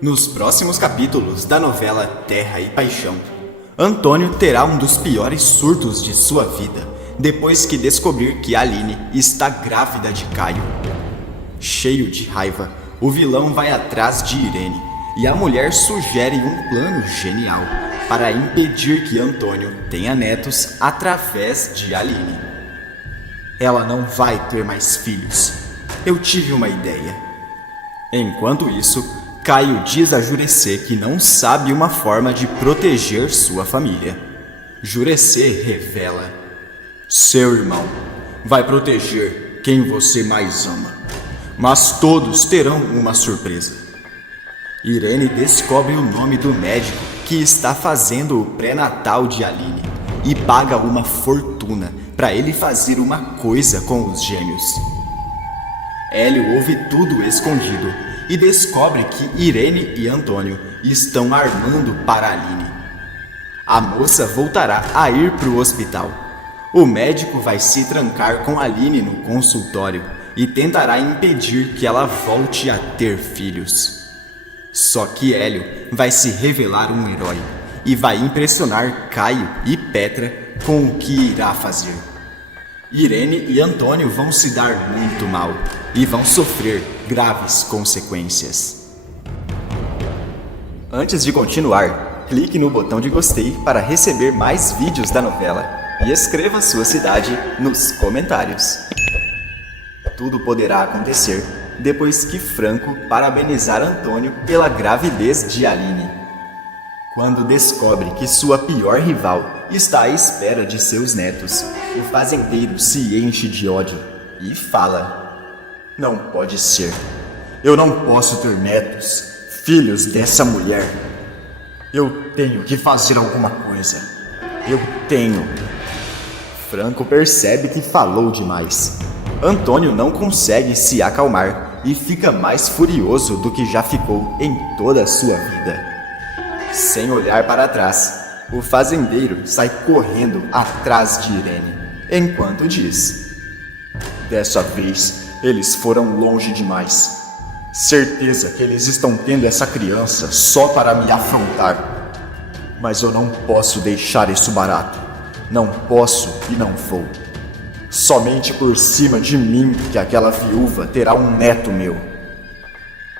Nos próximos capítulos da novela Terra e Paixão, Antônio terá um dos piores surtos de sua vida depois que descobrir que Aline está grávida de Caio. Cheio de raiva, o vilão vai atrás de Irene e a mulher sugere um plano genial para impedir que Antônio tenha netos através de Aline. Ela não vai ter mais filhos. Eu tive uma ideia. Enquanto isso, Caio diz a Jurecê que não sabe uma forma de proteger sua família. Jurecê revela: seu irmão vai proteger quem você mais ama, mas todos terão uma surpresa. Irene descobre o nome do médico que está fazendo o pré-natal de Aline e paga uma fortuna para ele fazer uma coisa com os gêmeos. Hélio ouve tudo escondido e descobre que Irene e Antônio estão armando para Aline. A moça voltará a ir para o hospital. O médico vai se trancar com Aline no consultório e tentará impedir que ela volte a ter filhos. Só que Hélio vai se revelar um herói e vai impressionar Caio e Petra com o que irá fazer. Irene e Antônio vão se dar muito mal e vão sofrer graves consequências. Antes de continuar, clique no botão de gostei para receber mais vídeos da novela e escreva sua cidade nos comentários. Tudo poderá acontecer depois que Franco parabenizar Antônio pela gravidez de Aline. Quando descobre que sua pior rival está à espera de seus netos, o fazendeiro se enche de ódio e fala: não pode ser. Eu não posso ter netos, filhos dessa mulher. Eu tenho que fazer alguma coisa. Eu tenho. Franco percebe que falou demais. Antônio não consegue se acalmar e fica mais furioso do que já ficou em toda a sua vida. Sem olhar para trás, o fazendeiro sai correndo atrás de Irene, enquanto diz: dessa vez, eles foram longe demais. Certeza que eles estão tendo essa criança só para me afrontar. Mas eu não posso deixar isso barato. Não posso e não vou. Somente por cima de mim que aquela viúva terá um neto meu.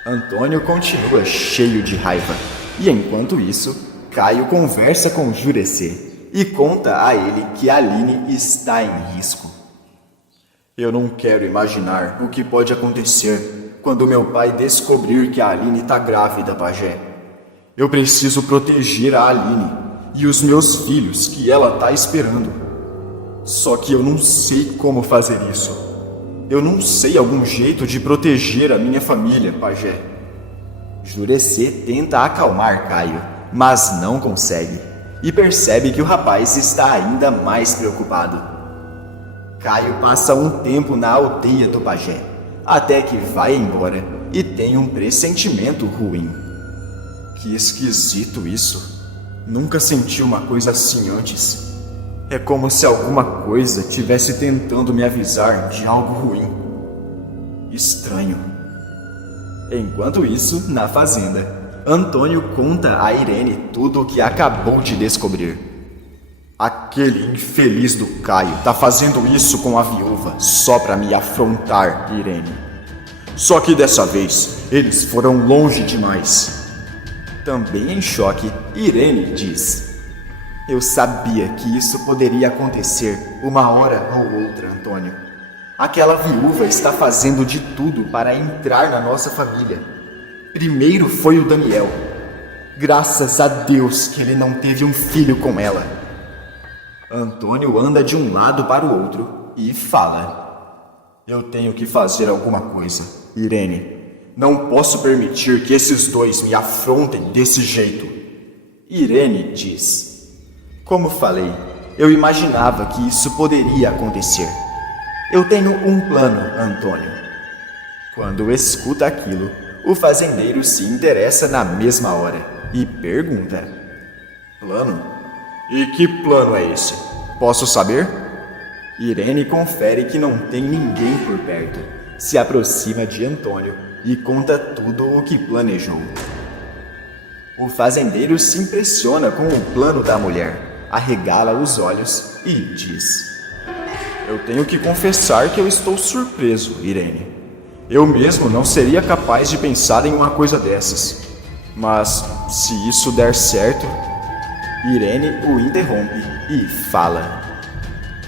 Antônio continua cheio de raiva. E enquanto isso, Caio conversa com Jurecê e conta a ele que Aline está em risco. Eu não quero imaginar o que pode acontecer quando meu pai descobrir que a Aline está grávida, pajé. Eu preciso proteger a Aline e os meus filhos que ela está esperando. Só que eu não sei como fazer isso. Eu não sei algum jeito de proteger a minha família, pajé. Jurecê tenta acalmar Caio, mas não consegue, e percebe que o rapaz está ainda mais preocupado. Caio passa um tempo na aldeia do pajé, até que vai embora e tem um pressentimento ruim. Que esquisito isso. Nunca senti uma coisa assim antes. É como se alguma coisa tivesse tentando me avisar de algo ruim. Estranho. Enquanto isso, na fazenda, Antônio conta a Irene tudo o que acabou de descobrir. Aquele infeliz do Caio tá fazendo isso com a viúva só pra me afrontar, Irene. Só que dessa vez, eles foram longe demais. Também em choque, Irene diz: eu sabia que isso poderia acontecer uma hora ou outra, Antônio. Aquela viúva está fazendo de tudo para entrar na nossa família. Primeiro foi o Daniel. Graças a Deus que ele não teve um filho com ela. Antônio anda de um lado para o outro e fala: eu tenho que fazer alguma coisa, Irene. Não posso permitir que esses dois me afrontem desse jeito. Irene diz: como falei, eu imaginava que isso poderia acontecer. Eu tenho um plano, Antônio. Quando escuta aquilo, o fazendeiro se interessa na mesma hora e pergunta: plano? E que plano é esse? Posso saber? Irene confere que não tem ninguém por perto, se aproxima de Antônio e conta tudo o que planejou. O fazendeiro se impressiona com o plano da mulher, arregala os olhos e diz: Eu tenho que confessar que eu estou surpreso, Irene. Eu mesmo não seria capaz de pensar em uma coisa dessas. Mas, se isso der certo... Irene o interrompe e fala: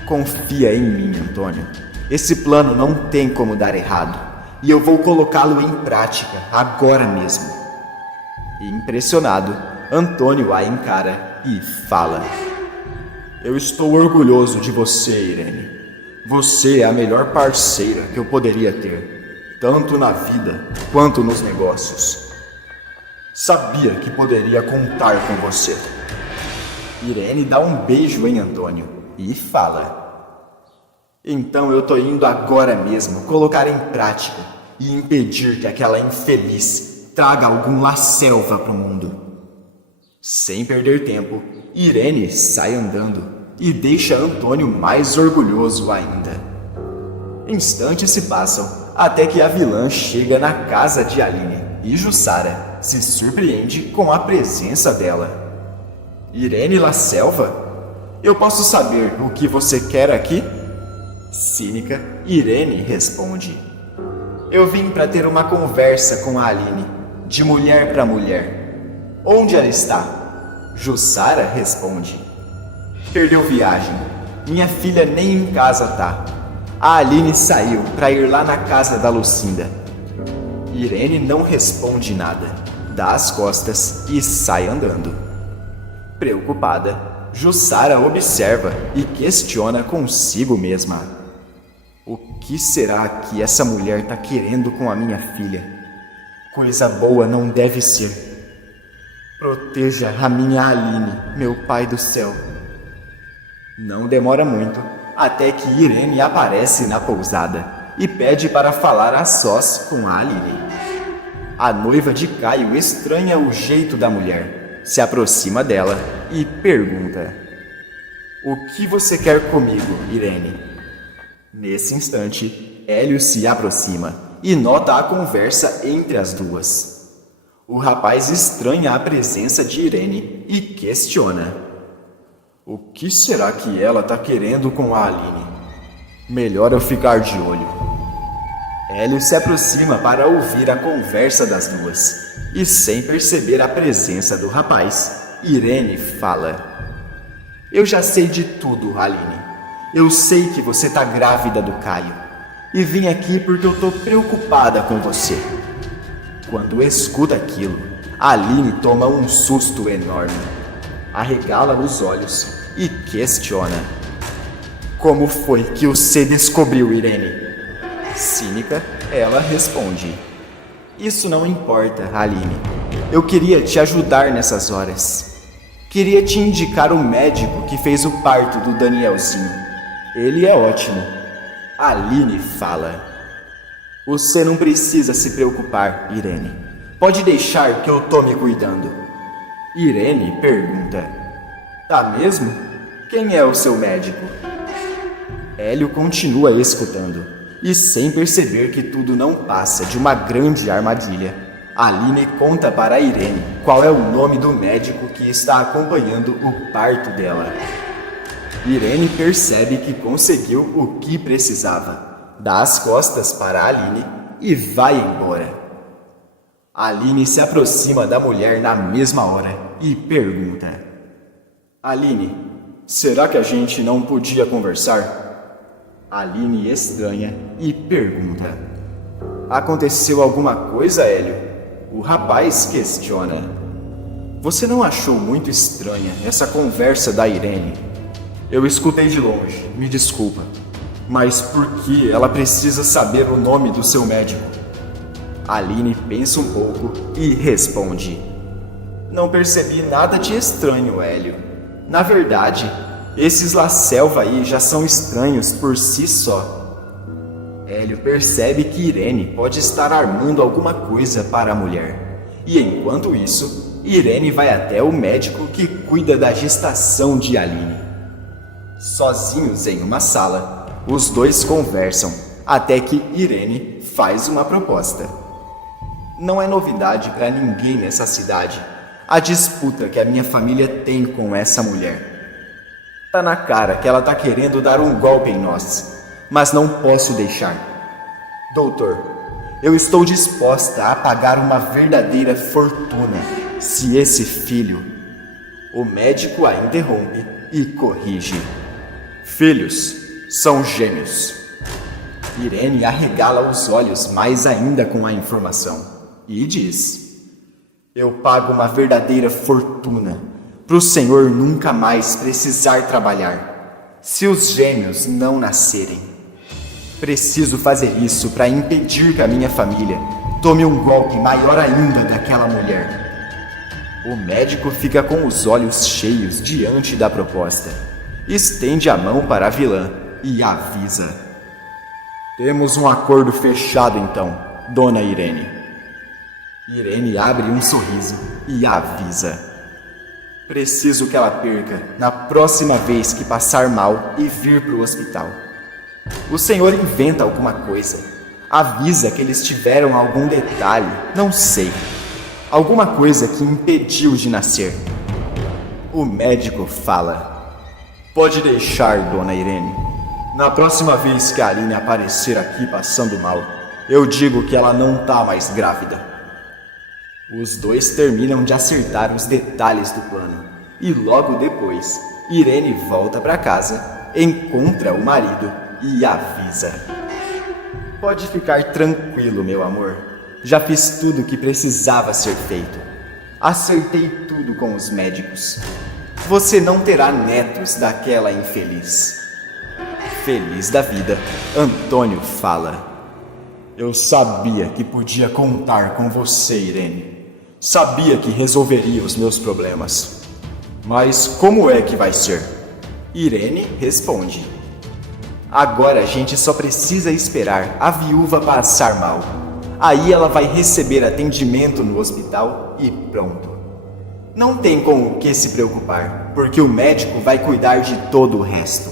Confia em mim, Antônio. Esse plano não tem como dar errado, e eu vou colocá-lo em prática agora mesmo. Impressionado, Antônio a encara e fala: Eu estou orgulhoso de você, Irene. Você é a melhor parceira que eu poderia ter, tanto na vida quanto nos negócios. Sabia que poderia contar com você. Irene dá um beijo em Antônio e fala: Então eu tô indo agora mesmo colocar em prática e impedir que aquela infeliz traga algum La Selva pro mundo. Sem perder tempo, Irene sai andando e deixa Antônio mais orgulhoso ainda. Instantes se passam até que a vilã chega na casa de Aline e Jussara se surpreende com a presença dela. Irene La Selva? Eu posso saber o que você quer aqui? Cínica, Irene responde: Eu vim para ter uma conversa com a Aline, de mulher para mulher. Onde ela está? Jussara responde: Perdeu viagem. Minha filha nem em casa tá. A Aline saiu para ir lá na casa da Lucinda. Irene não responde nada, dá as costas e sai andando. Preocupada, Jussara observa e questiona consigo mesma: O que será que essa mulher tá querendo com a minha filha? Coisa boa não deve ser. Proteja a minha Aline, meu pai do céu. Não demora muito, até que Irene aparece na pousada e pede para falar a sós com a Aline. A noiva de Caio estranha o jeito da mulher, se aproxima dela e pergunta: O que você quer comigo, Irene? Nesse instante, Hélio se aproxima e nota a conversa entre as duas. O rapaz estranha a presença de Irene e questiona: O que será que ela tá querendo com a Aline? Melhor eu ficar de olho. Hélio se aproxima para ouvir a conversa das duas e, sem perceber a presença do rapaz, Irene fala: Eu já sei de tudo, Aline. Eu sei que você tá grávida do Caio e vim aqui porque eu tô preocupada com você. Quando escuta aquilo, Aline toma um susto enorme, arregala os olhos e questiona: Como foi que você descobriu, Irene? Cínica, ela responde: Isso não importa, Aline. Eu queria te ajudar nessas horas. Queria te indicar o médico que fez o parto do Danielzinho. Ele é ótimo. Aline fala: Você não precisa se preocupar, Irene. Pode deixar que eu tô me cuidando. Irene pergunta: Tá mesmo? Quem é o seu médico? Hélio continua escutando. E sem perceber que tudo não passa de uma grande armadilha, Aline conta para Irene qual é o nome do médico que está acompanhando o parto dela. Irene percebe que conseguiu o que precisava, dá as costas para Aline e vai embora. Aline se aproxima da mulher na mesma hora e pergunta: Aline, será que a gente não podia conversar? Aline estranha e pergunta: Aconteceu alguma coisa, Hélio? O rapaz questiona: Você não achou muito estranha essa conversa da Irene? Eu escutei de longe, me desculpa. Mas por que ela precisa saber o nome do seu médico? Aline pensa um pouco e responde: Não percebi nada de estranho, Hélio. Na verdade, esses La Selva aí já são estranhos por si só. Hélio percebe que Irene pode estar armando alguma coisa para a mulher. E enquanto isso, Irene vai até o médico que cuida da gestação de Aline. Sozinhos em uma sala, os dois conversam até que Irene faz uma proposta. Não é novidade para ninguém nessa cidade. a disputa que a minha família tem com essa mulher. Tá na cara que ela tá querendo dar um golpe em nós, mas não posso deixar. Doutor, eu estou disposta a pagar uma verdadeira fortuna se esse filho... O médico a interrompe e corrige. Filhos são gêmeos. Irene arregala os olhos mais ainda com a informação e diz: eu pago uma verdadeira fortuna pro senhor nunca mais precisar trabalhar, se os gêmeos não nascerem. Preciso fazer isso para impedir que a minha família tome um golpe maior ainda daquela mulher. O médico fica com os olhos cheios diante da proposta. Estende a mão para a vilã e avisa: temos um acordo fechado então, dona Irene. Irene abre um sorriso e avisa: preciso que ela perca na próxima vez que passar mal e vir para o hospital. O senhor inventa alguma coisa. Avisa que eles tiveram algum detalhe, não sei. Alguma coisa que impediu de nascer. O médico fala: pode deixar, dona Irene. Na próxima vez que a Aline aparecer aqui passando mal, eu digo que ela não tá mais grávida. Os dois terminam de acertar os detalhes do plano. E logo depois, Irene volta para casa, encontra o marido e avisa: pode ficar tranquilo, meu amor. Já fiz tudo o que precisava ser feito. Acertei tudo com os médicos. Você não terá netos daquela infeliz. Feliz da vida, Antônio fala: eu sabia que podia contar com você, Irene. Sabia que resolveria os meus problemas. Mas como é que vai ser? Irene responde: agora a gente só precisa esperar a viúva passar mal. Aí ela vai receber atendimento no hospital e pronto. Não tem com o que se preocupar, porque o médico vai cuidar de todo o resto.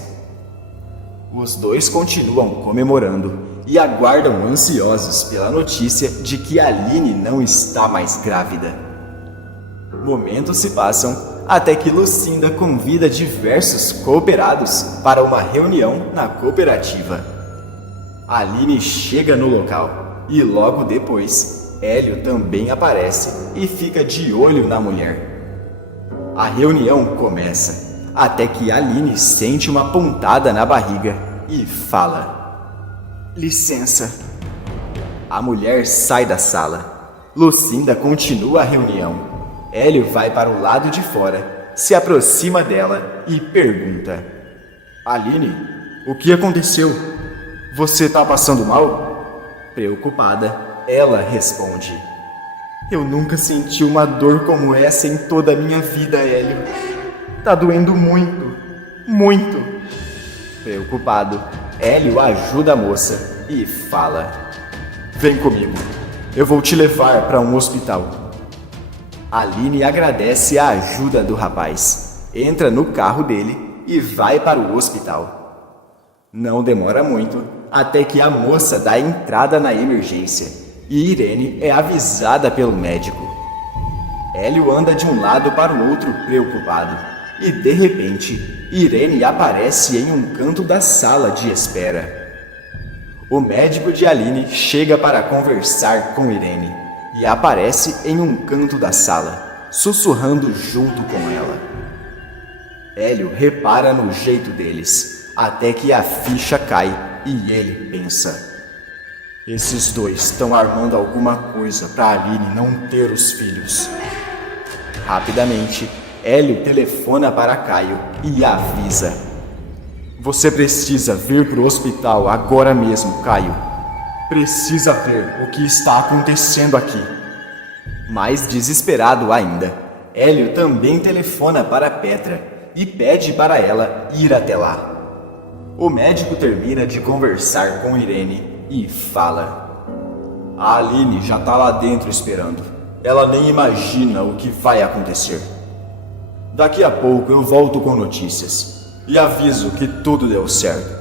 Os dois continuam comemorando e aguardam ansiosos pela notícia de que Aline não está mais grávida. Momentos se passam até que Lucinda convida diversos cooperados para uma reunião na cooperativa. Aline chega no local. E logo depois, Hélio também aparece e fica de olho na mulher. A reunião começa, até que Aline sente uma pontada na barriga e fala: licença. A mulher sai da sala. Lucinda continua a reunião. Hélio vai para o lado de fora, se aproxima dela e pergunta: Aline, o que aconteceu? Você tá passando mal? Preocupada, ela responde: eu nunca senti uma dor como essa em toda a minha vida, Hélio. Tá doendo muito, muito. Preocupado, Hélio ajuda a moça e fala: vem comigo, eu vou te levar para um hospital. Aline agradece a ajuda do rapaz, entra no carro dele e vai para o hospital. Não demora muito até que a moça dá entrada na emergência e Irene é avisada pelo médico. Hélio anda de um lado para o outro preocupado e de repente Irene aparece em um canto da sala de espera. O médico de Aline chega para conversar com Irene e aparece em um canto da sala, sussurrando junto com ela. Hélio repara no jeito deles, até que a ficha cai e ele pensa: esses dois estão armando alguma coisa para Aline não ter os filhos. Rapidamente, Hélio telefona para Caio e avisa: você precisa vir para o hospital agora mesmo, Caio. Precisa ver o que está acontecendo aqui. Mais desesperado ainda, Hélio também telefona para Petra e pede para ela ir até lá. O médico termina de conversar com Irene e fala: a Aline já tá lá dentro esperando. Ela nem imagina o que vai acontecer. Daqui a pouco eu volto com notícias e aviso que tudo deu certo.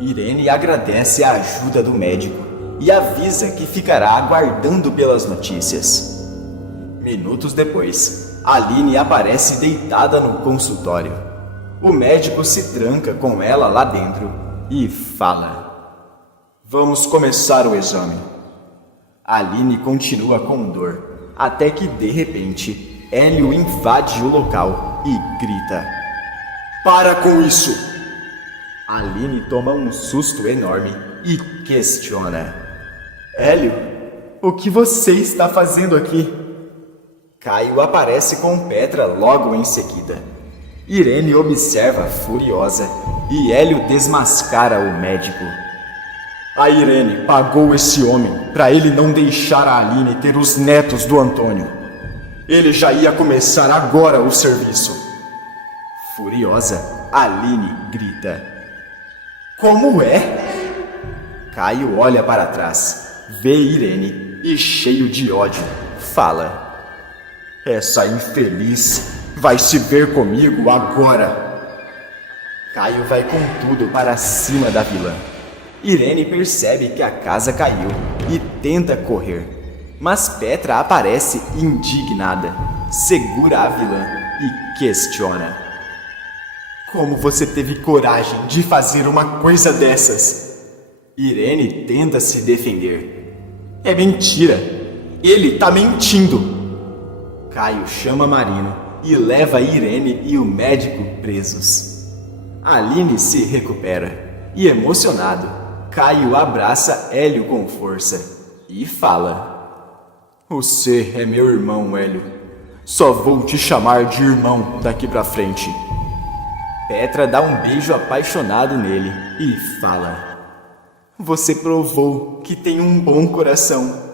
Irene agradece a ajuda do médico e avisa que ficará aguardando pelas notícias. Minutos depois, Aline aparece deitada no consultório. O médico se tranca com ela lá dentro e fala: "Vamos começar o exame." Aline continua com dor, até que de repente, Hélio invade o local e grita: "Para com isso!" Aline toma um susto enorme e questiona: "Hélio, o que você está fazendo aqui?" Caio aparece com Petra logo em seguida. Irene observa furiosa e Hélio desmascara o médico. A Irene pagou esse homem para ele não deixar a Aline ter os netos do Antônio. Ele já ia começar agora o serviço. Furiosa, Aline grita: "Como é?" Caio olha para trás, vê Irene e, cheio de ódio, fala: "Essa infeliz vai se ver comigo agora." Caio vai com tudo para cima da vilã. Irene percebe que a casa caiu e tenta correr, mas Petra aparece indignada, segura a vilã e questiona: "Como você teve coragem de fazer uma coisa dessas?" Irene tenta se defender. "É mentira! Ele tá mentindo!" Caio chama Marino e leva Irene e o médico presos. Aline se recupera e, emocionado, Caio abraça Hélio com força e fala: "Você é meu irmão, Hélio. Só vou te chamar de irmão daqui pra frente." Petra dá um beijo apaixonado nele e fala: "Você provou que tem um bom coração."